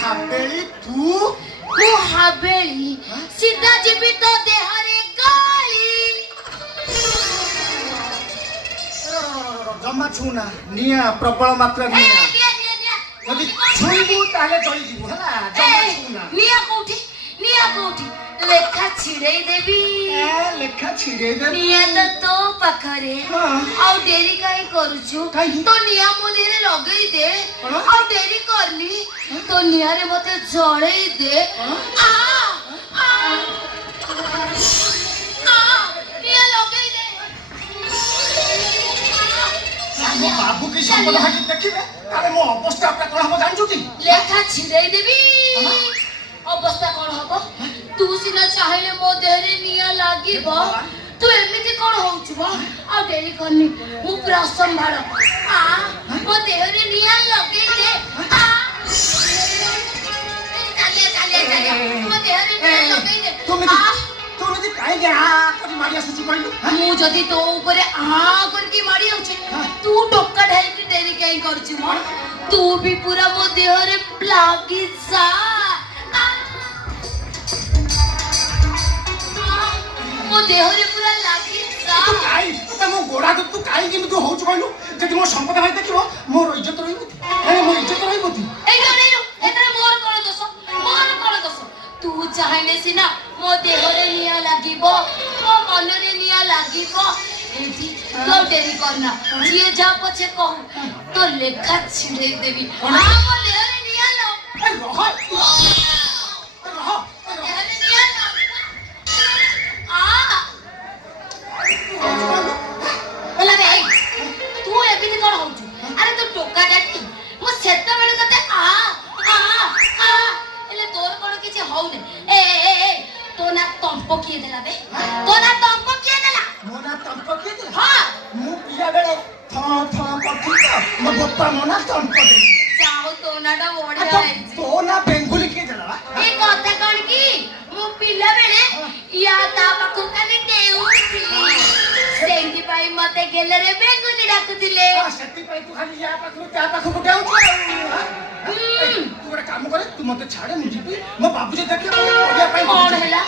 हाबेली तू मु हाबेली सीधा जीवी तो देहरे गाली जमा छुना निया प्रबल मात्रा निया यदि छुइबु ताले चली जीवु हला जमा छुना निया कोठी लेखा छिड़े देबी लेखा छिड़े दे निया तो पाखरे आउ डेरी काई करूछु तो निया मोदेरे लगई दे आउ डेरी करनी तो निया रे मते जळई दे आ आ निया लगई दे मो बाबू की संबंध है देखिबे अरे मो अवस्था आपका कोन हम जानछु की लेखा छिड़े देबी अवस्था कोन हबो तू सिना चाहिले मो देहरे निया लागिबो तू एमिति कोन होउछु आ डेरी करनी मु पूरा संभाळ आ मो देहरे निया लगई दे आ चाले मो देहरे निया लगई दे तुम काहे गे आ करी मारी आसु कहलु मु जदी तो ऊपर आ करके मारी आउछ तू टोका ढाई के डेरी काई करछु तू भी पूरा मो देहरे लागी जा मो देहरे पूरा लागी जा तू काई मो गोड़ा तू काई कि तू होउछ कहलु जदी मो संपद भाई देखिबो मोर इज्जत रहिबो अरे मोर इज्जत रहिबो ए गनेरो एतरे मोर कोन दोस तू चाहले सिना मो देहरे निया लागिबो मो मनरे निया लागिबो एठी तो डेरी करना जिए जा पछे कहू तो लेखा छिड़े देबी आ मो देहरे निया लो ए रह देहरे निया लो आ बोला रे तू एबिति कोन होउछु अरे तू टोका डाटी मो सेता बेले तते आ एले तोर कोन किछि होउ ने ए तो ना तंप किए देला बे तो ना तंप किए देला मोना तंप किए देला हां मु पिया बेले थ करथि तो मो बप्पा मोना तंप दे जाओ तो नाटा बढिया है तो ना बेंगुली किए देला ए कथा कोन की मु पिला बेले या ता पाखु काली देउथि सेंती पाई मते गेले रे बेंगुली डाकुतिले सेती पाई तू खाली या पाखु ता पाखु गुटाउ तू एक काम करे तू मते छाड़े मु जीबी मो बाबू जे देखे बढ़िया पाई कोन हैला